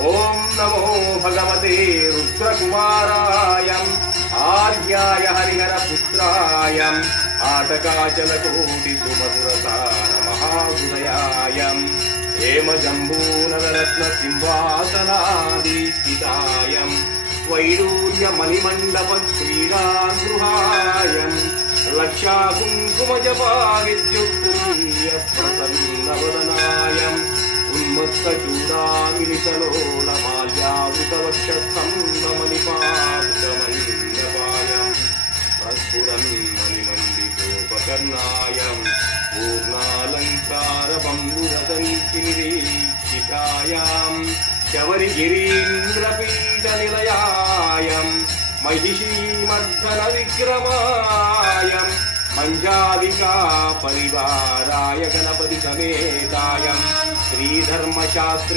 ఓం నమో భగవతే రుద్రకుమారాయ ఆర్యాయ హరిహర పుత్రాయ ఆటకాచల కోటి సుమధురసార మహాహృదయాయ హేమ జంబూనరత్న సింహాసనాదీష్టితాయ వైడూర్య మణిమండప శ్రీరాగృహాయ లక్షాకుంకుమజపా విద్యుత్ జపా ఉన్మత్త చూడామిలితలోల మాల్యావృత వక్షస్తంభమణిపాయ ప్రస్ఫురన్ మణిమండితోపకర్ణాయ अञ्जालिका परिवाराय गणपतिसमेताय श्रीधर्मशास्त्रे